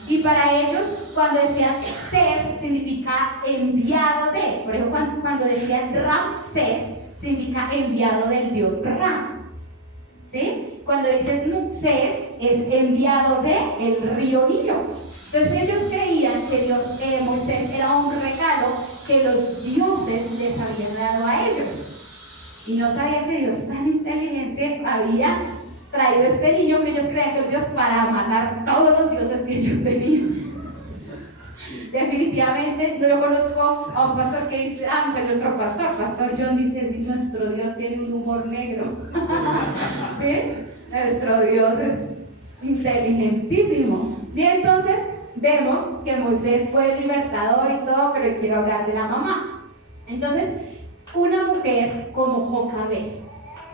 y para ellos cuando decían Ses significa enviado de, por ejemplo cuando decían Ramsés significa enviado del dios Ra, ¿sí? Cuando dicen Ses es enviado de el río Nilo. Entonces ellos creían que Moisés era un regalo que los dioses les habían dado a ellos. Y no sabía que Dios tan inteligente había traído a este niño que ellos creían que era Dios para matar todos los dioses que ellos tenían. Definitivamente, yo lo conozco a un pastor que dice, pues nuestro pastor John dice, nuestro Dios tiene un humor negro. ¿Sí? Nuestro Dios es inteligentísimo. Y entonces vemos que Moisés fue el libertador y todo, pero quiero hablar de la mamá. Entonces, una mujer como Jocabed,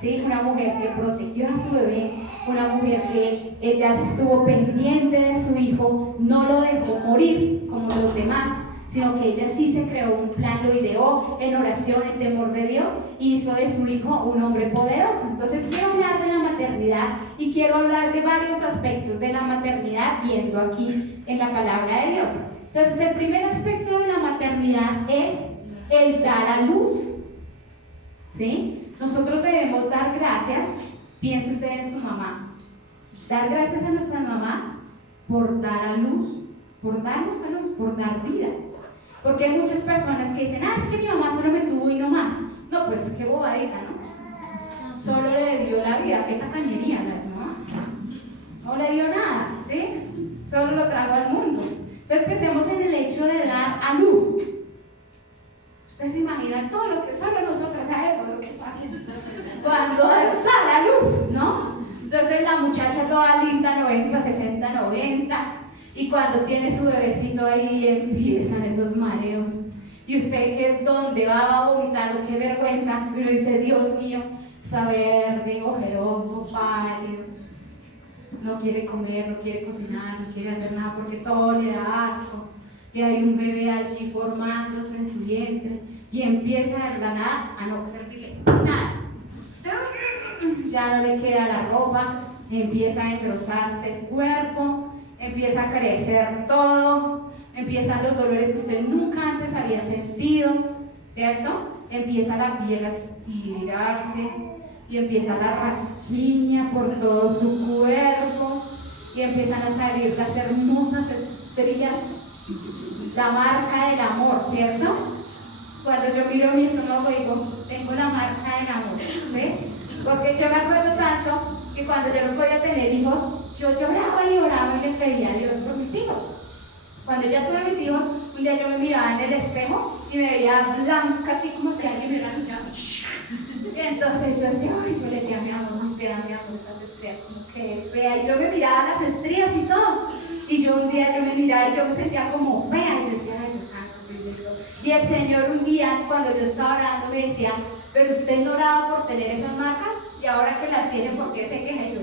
¿sí? Una mujer que protegió a su bebé, una mujer que ella estuvo pendiente de su hijo, no lo dejó morir como los demás, sino que ella sí se creó un plan, lo ideó en oración, en temor de Dios, y hizo de su hijo un hombre poderoso. Entonces quiero hablar de la maternidad y quiero hablar de varios aspectos de la maternidad viendo aquí en la palabra de Dios. Entonces el primer aspecto de la maternidad es el dar a luz, ¿sí? Nosotros debemos dar gracias, piense usted en su mamá, dar gracias a nuestras mamás por dar a luz, por darnos a luz, por dar vida. Porque hay muchas personas que dicen, es que mi mamá solo me tuvo y no más. No, pues qué bobadita, ¿no? Solo le dio la vida, qué tacañería, ¿no es, mamá? no le dio nada, ¿sí? Solo lo trajo al mundo. Entonces pensemos en el hecho de dar a luz. Ustedes se imaginan todo lo que solo nosotras sabemos lo que pasa cuando da a luz, ¿no? Entonces la muchacha toda linda, 90, 60, 90, y cuando tiene su bebecito ahí empiezan esos mareos. Y usted que donde va vomitando, qué vergüenza, pero dice, Dios mío, está verde, ojeroso, pálido, no quiere comer, no quiere cocinar, no quiere hacer nada porque todo le da asco. Y hay un bebé allí formándose en su vientre y empieza de la nada a no servirle nada. Ya no le queda la ropa, empieza a engrosarse el cuerpo, empieza a crecer todo, empiezan los dolores que usted nunca antes había sentido, ¿cierto? Empieza la piel a estirarse y empieza la rasquiña por todo su cuerpo y empiezan a salir las hermosas estrías, la marca del amor, ¿cierto? Cuando yo miro mi estómago digo, tengo la marca del amor, ¿sí? Porque yo me acuerdo tanto que cuando yo no podía tener hijos, yo lloraba y lloraba y le pedía a Dios por mis hijos. Cuando ya tuve mis hijos, un día yo me miraba en el espejo y me veía blanca, así como si alguien me hubiera mirado. Y entonces yo decía, ay, yo le decía, mi amor, no vea, mi amor, esas estrías, como que fea. Y yo me miraba las estrías y todo. Y yo un día yo me miraba y yo me sentía como fea. Y decía, ay, yo canto. Y el Señor un día, cuando yo estaba orando, me decía, pero usted no oraba por tener esas marcas y ahora que las tiene, ¿por qué se queja? Y yo,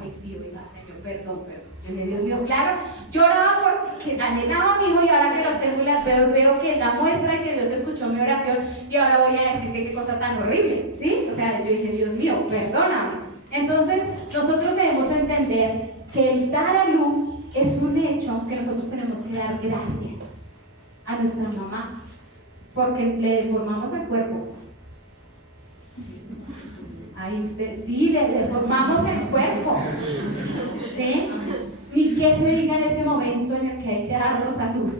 ay, sí, oiga, Señor, perdón. Dios mío, claro, yo oraba porque anhelaba a mi hijo y ahora que los tengo y las veo que la muestra de que Dios escuchó mi oración y ahora voy a decir que qué cosa tan horrible, ¿sí? O sea, yo dije, Dios mío, perdóname. Entonces, nosotros debemos entender que el dar a luz es un hecho que nosotros tenemos que dar gracias a nuestra mamá, porque le deformamos el cuerpo. Ahí usted, sí, le deformamos el cuerpo, ¿sí? Ni que se diga en ese momento en el que hay que darlos a luz,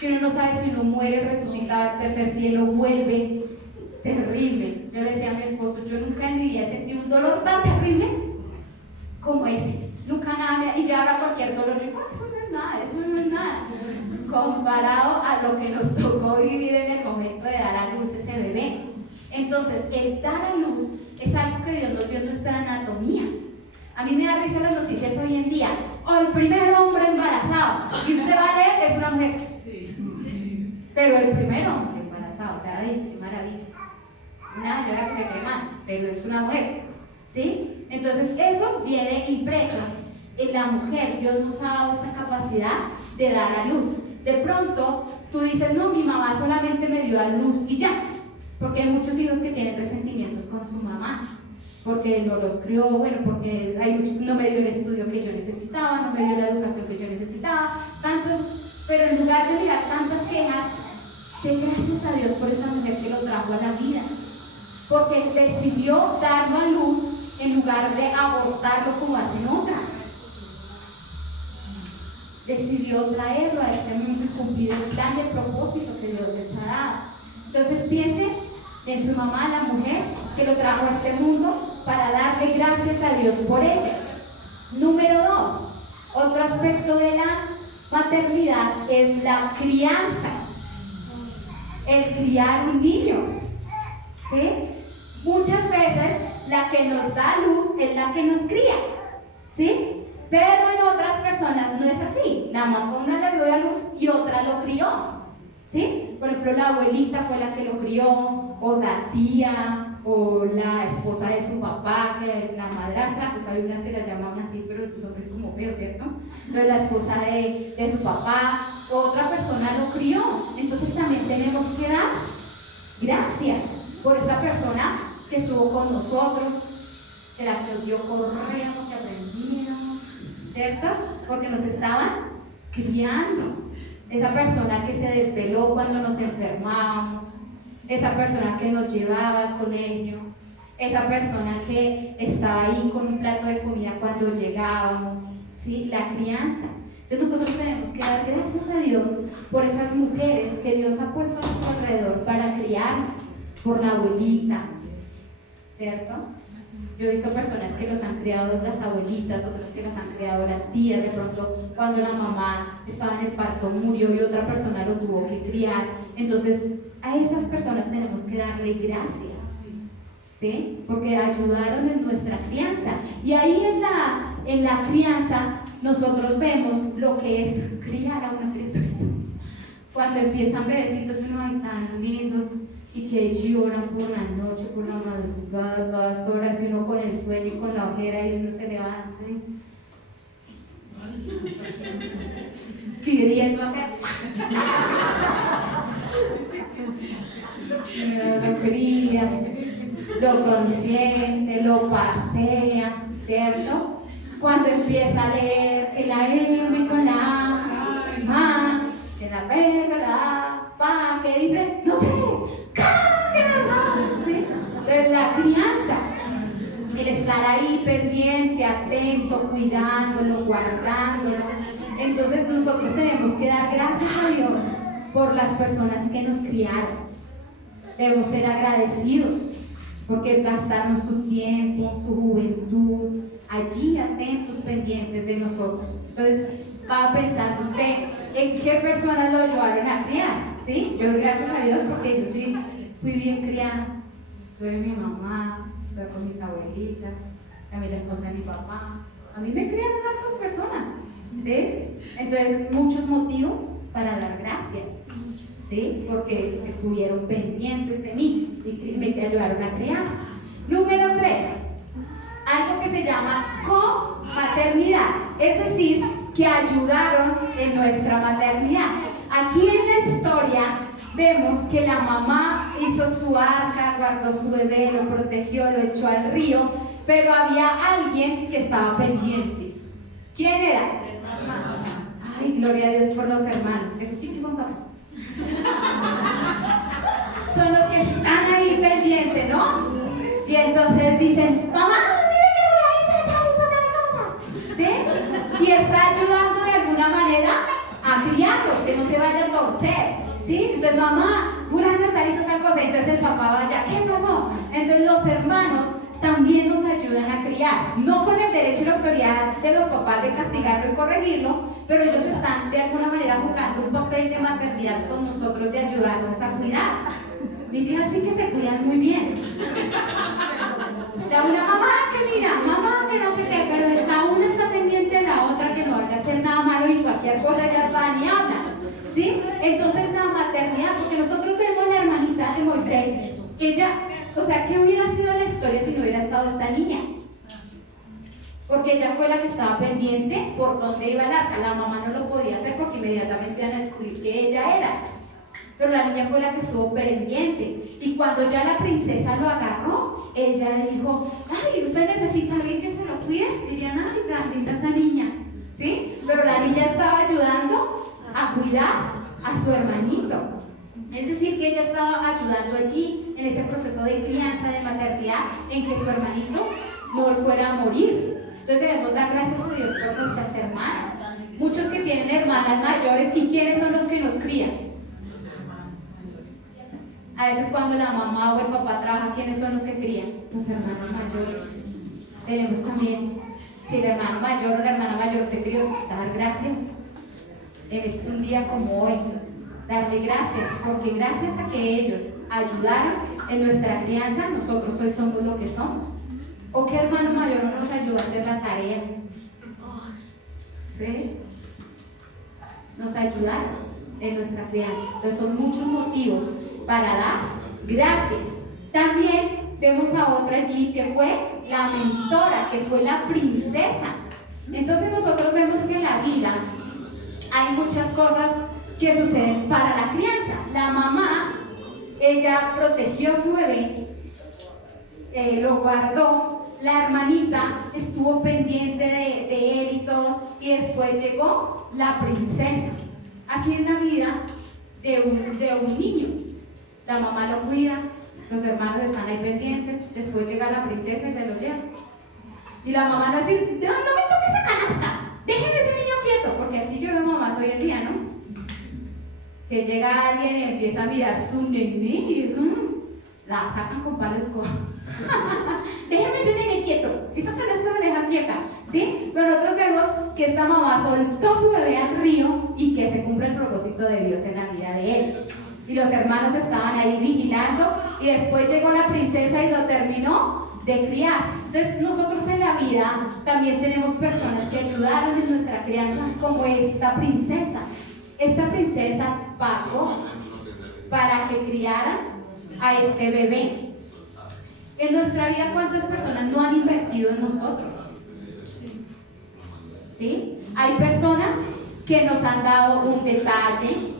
que uno no sabe si uno muere, resucita al tercer cielo, vuelve terrible. Yo le decía a mi esposo, yo nunca en mi vida he sentido un dolor tan terrible como ese, nunca nada, y ya ahora cualquier dolor, digo, eso no es nada, comparado a lo que nos tocó vivir en el momento de dar a luz ese bebé. Entonces, el dar a luz es algo que Dios nos dio en nuestra anatomía. A mí me da risa las noticias hoy en día. El primer hombre embarazado. Y usted va a leer, es una mujer. Sí. Pero el primer hombre embarazado, o sea, qué maravilla. Una señora que se quema, pero es una mujer. ¿Sí? Entonces, eso viene impreso en la mujer. Dios nos ha dado esa capacidad de dar a luz. De pronto, tú dices, no, mi mamá solamente me dio a luz y ya. Porque hay muchos hijos que tienen resentimientos con su mamá. Porque no los crió, bueno, porque hay muchos, no me dio el estudio que yo necesitaba, no me dio la educación que yo necesitaba, tantos, pero en lugar de mirar tantas quejas, den gracias a Dios por esa mujer que lo trajo a la vida, porque decidió darlo a luz en lugar de abortarlo como hacen otras. Decidió traerlo a este mundo y cumplir el plan de propósito que Dios les ha dado. Entonces piensen en su mamá, la mujer que lo trajo a este mundo, para darle gracias a Dios por ella. Número 2, otro aspecto de la maternidad es la crianza, el criar un niño, ¿sí? Muchas veces la que nos da luz es la que nos cría, ¿sí? Pero en otras personas no es así. La mamá una le dio a luz y otra lo crió, ¿sí? Por ejemplo, la abuelita fue la que lo crió, o la tía, o la esposa de su papá, que la madrastra, pues hay unas que la llamaban así, pero el nombre es como feo, ¿cierto? Entonces la esposa de su papá, otra persona lo crió. Entonces también tenemos que dar gracias por esa persona que estuvo con nosotros, que la que nos dio corremos, que aprendíamos, ¿cierto? Porque nos estaban criando. Esa persona que se desveló cuando nos enfermábamos, esa persona que nos llevaba al colegio, esa persona que estaba ahí con un plato de comida cuando llegábamos, ¿sí? La crianza. Entonces nosotros tenemos que dar gracias a Dios por esas mujeres que Dios ha puesto a nuestro alrededor para criarnos, por la abuelita, ¿cierto? Yo he visto personas que los han criado las abuelitas, otras que las han criado las tías, de pronto cuando la mamá estaba en el parto murió y otra persona lo tuvo que criar. Entonces, a esas personas tenemos que darle gracias, ¿sí? Porque ayudaron en nuestra crianza. Y ahí en la crianza nosotros vemos lo que es criar a una criatura. Cuando empiezan bebecitos, uno, ay, tan lindo, y que lloran por la noche, por la madrugada, todas horas, y uno con el sueño y con la ojera, y uno se levanta queriendo hacer lo cría, lo consiente, lo pasea, ¿cierto? Cuando empieza a leer el la M con la A, ma, en la B con la A, pa, que dice, no sé, ¿sí? Entonces la crianza, el estar ahí pendiente, atento, cuidándolo, guardándolo. Entonces nosotros tenemos que dar gracias a Dios por las personas que nos criaron. Debemos ser agradecidos porque gastaron su tiempo, su juventud allí atentos, pendientes de nosotros. Entonces va pensando usted en qué personas lo ayudaron a criar, ¿sí? Yo doy gracias a Dios porque yo sí fui bien criada. Soy mi mamá, estoy con mis abuelitas, también la esposa de mi papá. A mí me criaron otras personas, ¿sí? Entonces, muchos motivos para dar gracias, ¿sí? Porque estuvieron pendientes de mí y me ayudaron a criar. Número 3, algo que se llama comaternidad, es decir, que ayudaron en nuestra maternidad. Aquí en la historia vemos que la mamá hizo su arca, guardó su bebé, lo protegió, lo echó al río, pero había alguien que estaba pendiente. ¿Quién era? Ay, gloria a Dios por los hermanos, esos sí que son sapos. Son los que están ahí pendientes, ¿no? Y entonces dicen, mamá, mira que fulanita tal hizo tal cosa, ¿sí? Y está ayudando de alguna manera a criarlos, que no se vayan a torcer. ¿Sí? Entonces, mamá, fulano tal hizo tal cosa, entonces el papá vaya, ¿qué pasó? Entonces los hermanos también nos ayudan a criar, no con el derecho y la autoridad de los papás de castigarlo y corregirlo, pero ellos están de alguna manera jugando un papel de maternidad con nosotros, de ayudarnos a cuidar. Mis hijas sí que se cuidan muy bien. La una, mamá que mira, mamá que no sé qué, pero la una está pendiente de la otra que no vaya a hacer nada malo y cualquier cosa ya van y hablan. ¿Sí? Entonces la maternidad, porque nosotros vemos la hermanita de Moisés, ella, o sea, ¿qué hubiera sido la historia si no hubiera estado esta niña? Porque ella fue la que estaba pendiente por dónde iba el arca. La mamá no lo podía hacer porque inmediatamente iban a descubrir que ella era. Pero la niña fue la que estuvo pendiente. Y cuando ya la princesa lo agarró, ella dijo, ay, usted necesita a alguien que se lo cuide. Dirían, ay, tan linda esa niña, ¿sí? Pero la niña estaba ayudando a cuidar a su hermanito. Es decir, que ella estaba ayudando allí en ese proceso de crianza, de maternidad, en que su hermanito no fuera a morir. Entonces debemos dar gracias a Dios por nuestras hermanas. Muchos que tienen hermanas mayores, ¿y quiénes son los que nos crían? A veces cuando la mamá o el papá trabaja, ¿quiénes son los que crían? Los hermanos mayores. Tenemos también, si el hermano mayor o la hermana mayor te crió, dar gracias. En un día como hoy, darle gracias, porque gracias a que ellos ayudaron en nuestra crianza, nosotros hoy somos lo que somos. ¿O qué hermano mayor no nos ayudó a hacer la tarea? ¿Sí? Nos ayudaron en nuestra crianza. Entonces son muchos motivos para dar gracias. También vemos a otra allí que fue la mentora, que fue la princesa. Entonces nosotros vemos que en la vida hay muchas cosas que suceden para la crianza. La mamá, ella protegió a su bebé, lo guardó. La hermanita estuvo pendiente de él y todo, y después llegó la princesa. Así es la vida de un niño. La mamá lo cuida, los hermanos están ahí pendientes, después llega la princesa y se lo lleva. Y la mamá no dice, no me toques esa canasta, déjeme ese niño quieto, porque así yo veo mamás hoy en día, ¿no? Que llega alguien y empieza a mirar su nené y eso, la sacan con palo de escoba. Déjeme ese nene quieto. Esa canasta me deja quieta, ¿sí? Pero nosotros vemos que esta mamá soltó su bebé al río y que se cumple el propósito de Dios en la vida de él. Y los hermanos estaban ahí vigilando y después llegó la princesa y lo terminó de criar. Entonces nosotros en la vida también tenemos personas que ayudaron en nuestra crianza, como esta princesa. Esta princesa pagó para que criaran a este bebé. En nuestra vida, ¿cuántas personas no han invertido en nosotros? ¿Sí? Hay personas que nos han dado un detalle,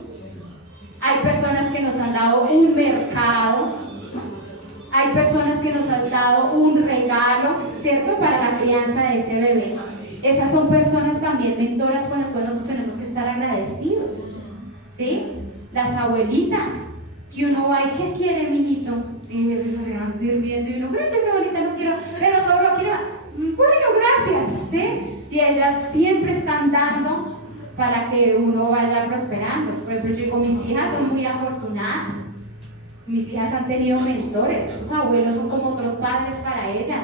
hay personas que nos han dado un mercado, hay personas que nos han dado un regalo, ¿cierto? Para la crianza de ese bebé. Esas son personas también mentoras con las cuales nosotros tenemos que estar agradecidos, ¿sí? Las abuelitas, que uno va y ¿qué quiere, mijito? Y se van sirviendo y uno, gracias abuelita, no quiero, pero solo quiero, bueno, gracias, ¿sí? Y ellas siempre están dando para que uno vaya prosperando. Por ejemplo, yo digo, mis hijas son muy afortunadas. Mis hijas han tenido mentores, esos abuelos son como otros padres para ellas.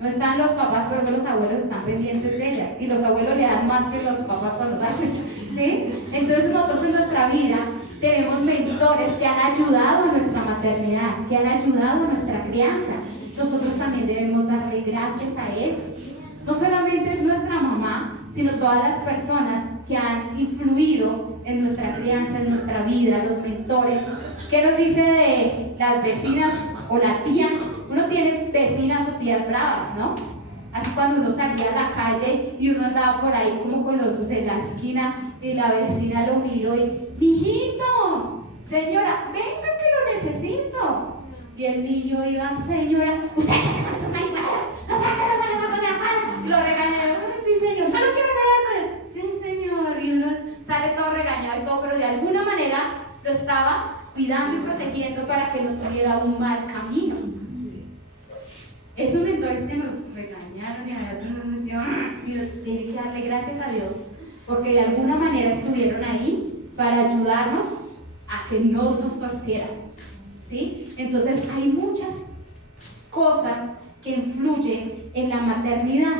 No están los papás, pero los abuelos están pendientes de ellas. Y los abuelos le dan más que los papás cuando salen, ¿sí? Entonces nosotros en nuestra vida tenemos mentores que han ayudado a nuestra maternidad, que han ayudado a nuestra crianza. Nosotros también debemos darle gracias a ellos. No solamente es nuestra mamá, sino todas las personas que han influido en nuestra crianza, en nuestra vida, los mentores. ¿Qué nos dice de las vecinas o la tía? Uno tiene vecinas o tías bravas, ¿no? Así cuando uno salía a la calle y uno andaba por ahí como con los de la esquina y la vecina lo miró y mijito, señora, venga que lo necesito. Y el niño iba, señora, ¿usted qué hace con esos marihuanos? No saque los zapatos de la mano. Y lo regañaba, sí señor, no lo quiero pegar con él. Sí señor, y uno sale todo regañado y todo, pero de alguna manera lo estaba cuidando y protegiendo para que no tuviera un mal camino. Esos mentores que nos regañaron y a veces nos decían, pero tiene que darle gracias a Dios, porque de alguna manera estuvieron ahí para ayudarnos a que no nos torciéramos, ¿sí? Entonces hay muchas cosas que influyen en la maternidad.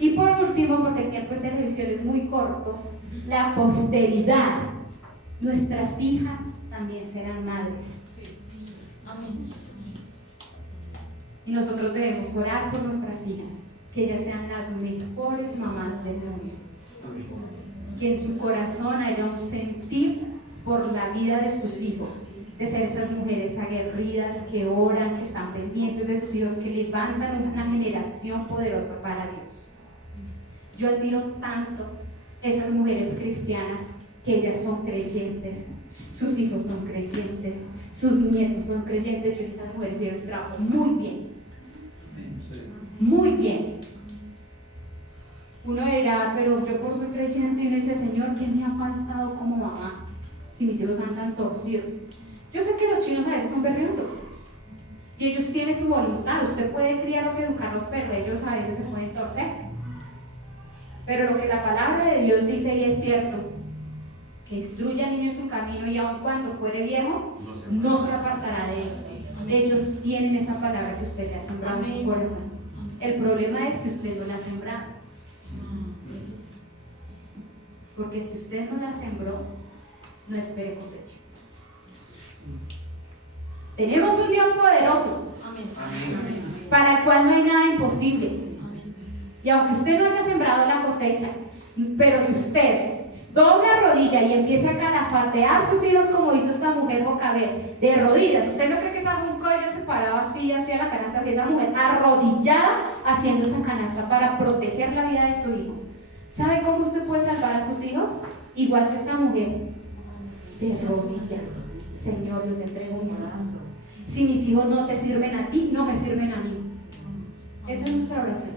Y por último, porque el tiempo en televisión es muy corto, la posteridad. Nuestras hijas también serán madres. Amén. Y nosotros debemos orar por nuestras hijas, que ellas sean las mejores mamás del mundo. Que en su corazón haya un sentir por la vida de sus hijos, de ser esas mujeres aguerridas que oran, que están pendientes de sus hijos, que levantan una generación poderosa para Dios. Yo admiro tanto esas mujeres cristianas que ellas son creyentes, sus hijos son creyentes, sus nietos son creyentes. Yo creo que esas mujeres hicieron un trabajo muy bien. Muy bien. Uno dirá, pero yo por ser creyente y uno dice, Señor, ¿qué me ha faltado como mamá? Si mis hijos andan torcidos. Yo sé que los chinos a veces son berrientos y ellos tienen su voluntad. Usted puede criarlos y educarlos, pero ellos a veces se pueden torcer. Pero lo que la palabra de Dios dice y es cierto, que instruya al niño en su camino y aun cuando fuere viejo, no se apartará de ellos. Ellos tienen esa palabra que usted le ha sembrado en su corazón. El problema es si usted no la ha sembrado. Porque si usted no la sembró, no espere cosecha. Tenemos un Dios poderoso, para el cual no hay nada imposible. Y aunque usted no haya sembrado la cosecha, pero si usted dobla rodilla y empieza a calafatear sus hijos como hizo esta mujer Jocabed, de rodillas, usted no cree que es un cuello separado así hacia la canasta, así esa mujer arrodillada haciendo esa canasta para proteger la vida de su hijo. ¿Sabe cómo usted puede salvar a sus hijos? Igual que esta mujer, de rodillas. Señor, yo te entrego mis hijos. Si mis hijos no te sirven a ti, no me sirven a mí. Esa es nuestra oración.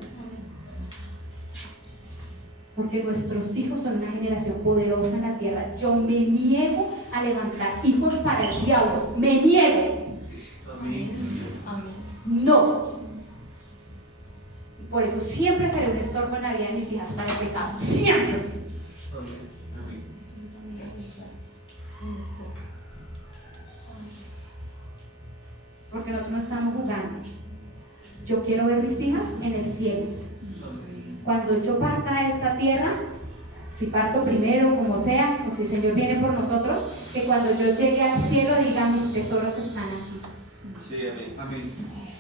Porque nuestros hijos son una generación poderosa en la tierra. Yo me niego a levantar hijos para el diablo. Me niego. Amén. No. Por eso siempre seré un estorbo en la vida de mis hijas para el pecado. Siempre. Porque nosotros no estamos jugando. Yo quiero ver mis hijas en el cielo. Cuando yo parta de esta tierra, si parto primero, como sea, o si el Señor viene por nosotros, que cuando yo llegue al cielo diga, mis tesoros están aquí. Sí, amén.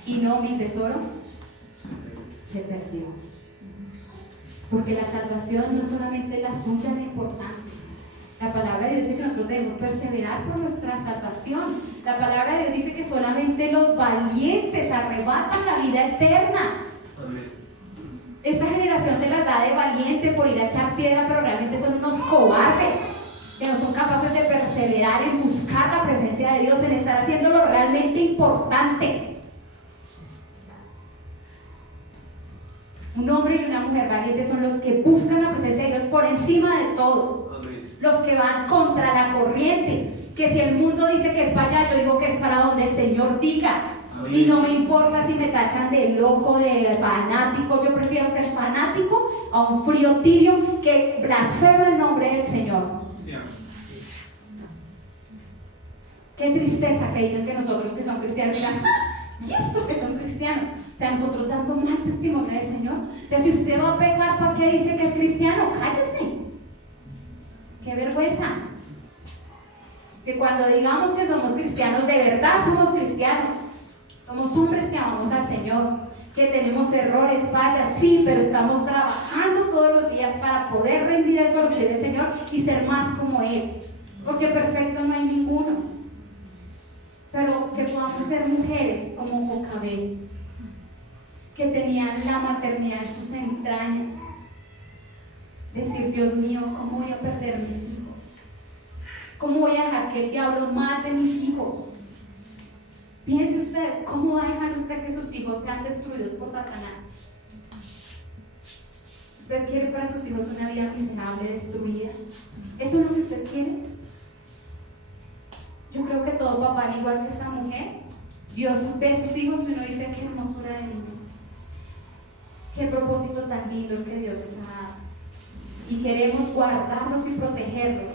Y no, mi tesoro se perdió. Porque la salvación no solamente la suya, es importante. La palabra de Dios dice que nosotros debemos perseverar por nuestra salvación. La palabra de Dios dice que solamente los valientes arrebatan la vida eterna. Amén. Esta generación se las da de valiente por ir a echar piedra, pero realmente son unos cobardes que no son capaces de perseverar en buscar la presencia de Dios, en estar haciendo lo realmente importante. Un hombre y una mujer valientes son los que buscan la presencia de Dios por encima de todo. Amén. Los que van contra la corriente, que si el mundo dice que es para allá, yo digo que es para donde el Señor diga. Amén. Y no me importa si me tachan de loco, de fanático. Yo prefiero ser fanático a un frío tibio que blasfema el nombre del Señor. Sí, amén. Qué tristeza que digan que nosotros que somos cristianos digan, ¿y eso que son cristianos? O sea, nosotros dando mal testimonio del Señor. O sea, si usted va a pecar, ¿para qué dice que es cristiano? Cállese. Qué vergüenza. Que cuando digamos que somos cristianos, de verdad somos cristianos. Somos hombres que amamos al Señor, que tenemos errores, fallas, sí, pero estamos trabajando todos los días para poder rendir eso a los pies del Señor y ser más como Él. Porque perfecto no hay ninguno. Pero que podamos ser mujeres como Jocabed, que tenían la maternidad en sus entrañas. Decir, Dios mío, ¿cómo voy a perder mis hijos? ¿Cómo voy a dejar que el diablo mate mis hijos? Piense usted, ¿cómo va a dejar usted que sus hijos sean destruidos por Satanás? ¿Usted quiere para sus hijos una vida miserable, destruida? ¿Eso es lo que usted quiere? Yo creo que todo papá, al igual que esta mujer, Dios ve a sus hijos y uno dice, qué hermosura de niño. Qué propósito tan lindo el que Dios les ha dado. Y queremos guardarlos y protegerlos.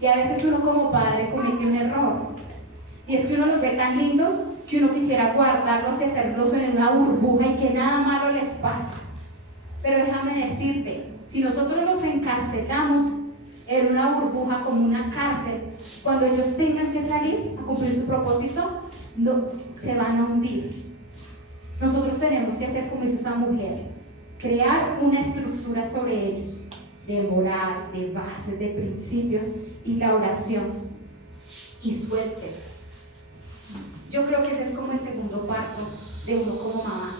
Y a veces uno como padre comete un error. Y es que uno los ve tan lindos que uno quisiera guardarlos y hacerlos en una burbuja y que nada malo les pase. Pero déjame decirte, si nosotros los encarcelamos en una burbuja como una cárcel, cuando ellos tengan que salir a cumplir su propósito, no, se van a hundir. Nosotros tenemos que hacer como hizo esa mujer, crear una estructura sobre ellos, de moral, de bases, de principios y la oración, y suéltelos. Yo creo que ese es como el segundo parto de uno como mamá,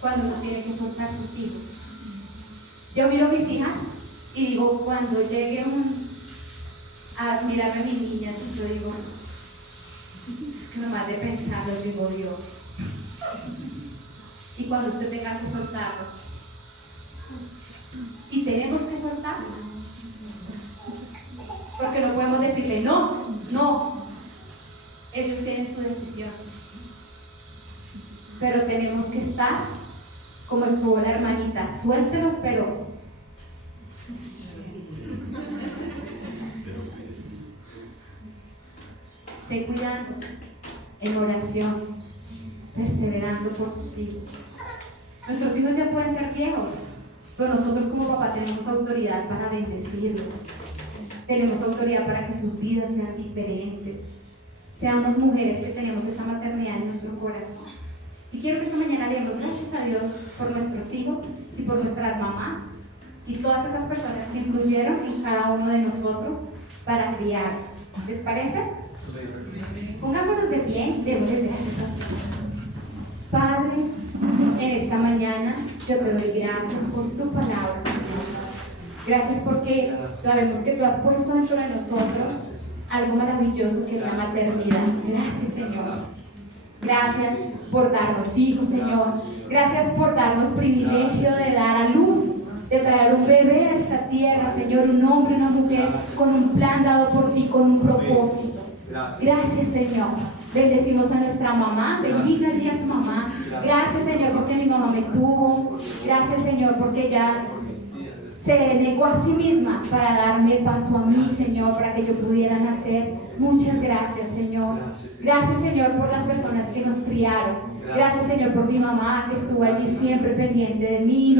cuando uno tiene que soltar sus hijos. Yo miro a mis hijas y digo, cuando llegue a mirar a mis niñas, yo digo, es que nomás de pensarlo, digo, Dios. Y cuando usted tenga que soltarlo, y tenemos que soltarlo, porque no podemos decirle no. Ellos tienen su decisión, pero tenemos que estar como estuvo la hermanita, suéltelos, pero esté cuidando en oración, perseverando por sus hijos. Nuestros hijos ya pueden ser viejos, pero nosotros como papá tenemos autoridad para bendecirlos, tenemos autoridad para que sus vidas sean diferentes. Seamos mujeres que tenemos esa maternidad en nuestro corazón. Y quiero que esta mañana demos gracias a Dios por nuestros hijos y por nuestras mamás y todas esas personas que influyeron en cada uno de nosotros para criarnos. ¿Les parece? Pongámonos de pie, démosle gracias al Señor. Padre, en esta mañana yo te doy gracias por tu palabra, Señor. Gracias porque sabemos que tú has puesto dentro de nosotros algo maravilloso que es la maternidad. Gracias, Señor. Gracias por darnos hijos, Señor. Gracias por darnos privilegio de dar a luz, de traer un bebé a esta tierra, Señor, un hombre, una mujer, con un plan dado por ti, con un propósito. Gracias, Señor. Bendecimos a nuestra mamá, bendiga allí a su mamá. Gracias, Señor, porque mi mamá me tuvo. Gracias, Señor, porque ella se negó a sí misma para darme paso a mí, Señor, para que yo pudiera nacer. Muchas gracias, Señor. Gracias, Señor, por las personas que nos criaron. Gracias, Señor, por mi mamá que estuvo allí siempre pendiente de mí,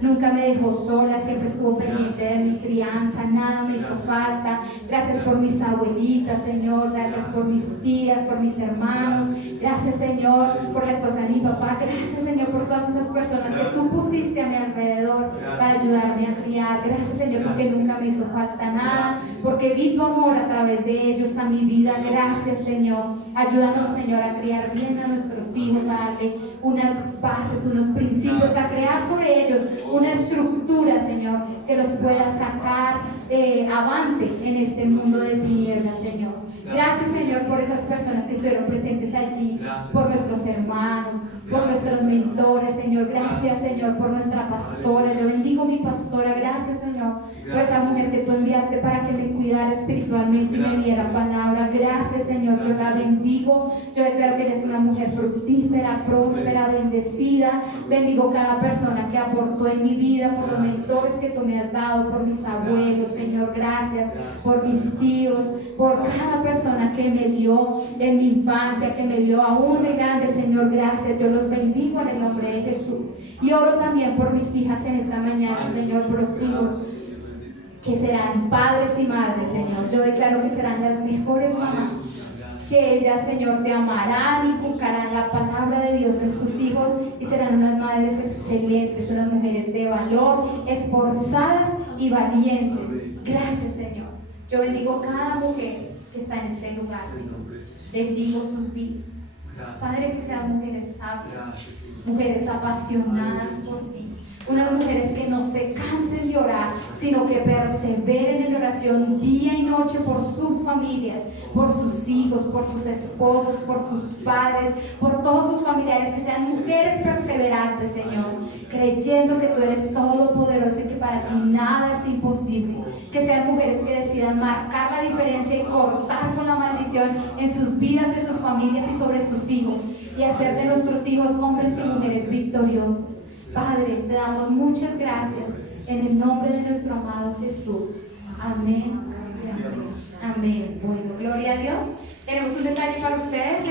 nunca me dejó sola, siempre estuvo pendiente de mi crianza, nada me hizo falta. Gracias por mis abuelitas, Señor, gracias por mis tías, por mis hermanos, gracias, Señor, por la esposa de mi papá, gracias, Señor, por todas esas personas que tú pusiste a mi alrededor para ayudarme a criar. Gracias, Señor, porque nunca me hizo falta nada, porque vi tu amor a través de ellos a mi vida. Gracias, Señor. Ayúdanos, Señor, a criar bien a nuestros hijos, a darle unas bases, unos principios, a crear sobre ellos una estructura, Señor, que los pueda sacar avante en este mundo de tinieblas, Señor. Gracias, Señor, por esas personas que estuvieron presentes allí, por nuestros hermanos, por nuestros mentores, Señor. Gracias, Señor, por nuestra pastora. Yo bendigo a mi pastora. Gracias, Señor, por esa mujer que tú enviaste para que me cuidara espiritualmente y me diera palabra. Gracias, Señor, yo la bendigo. Yo declaro que ella es una mujer fructífera, próspera, bendecida. Bendigo cada persona que aportó en mi vida, por los mentores que tú me has dado, por mis abuelos, Señor. Gracias por mis tíos, por cada persona que me dio en mi infancia, que me dio aún de grande, Señor. Gracias. Yo los bendigo en el nombre de Jesús. Y oro también por mis hijas en esta mañana, Señor, por los hijos que serán padres y madres, Señor. Yo declaro que serán las mejores mamás, que ellas, Señor, te amarán y inculcarán la palabra de Dios en sus hijos y serán unas madres excelentes, unas mujeres de valor, esforzadas y valientes. Gracias, Señor. Yo bendigo cada mujer que está en este lugar, Señor. Bendigo sus vidas. Padre, que sean mujeres sabias, mujeres apasionadas por ti, unas mujeres que no se cansen de orar, sino que perseveren en oración día y noche por sus familias, por sus hijos, por sus esposos, por sus padres, por todos sus familiares, que sean mujeres perseverantes, Señor, creyendo que tú eres todopoderoso y que para ti nada es imposible. Que sean mujeres que decidan marcar la diferencia y cortar con la maldición en sus vidas, de sus familias y sobre sus hijos, y hacer de nuestros hijos hombres y mujeres victoriosos. Padre, te damos muchas gracias en el nombre de nuestro amado Jesús. Amén. Amén. Amén. Bueno, gloria a Dios. Tenemos un detalle para ustedes.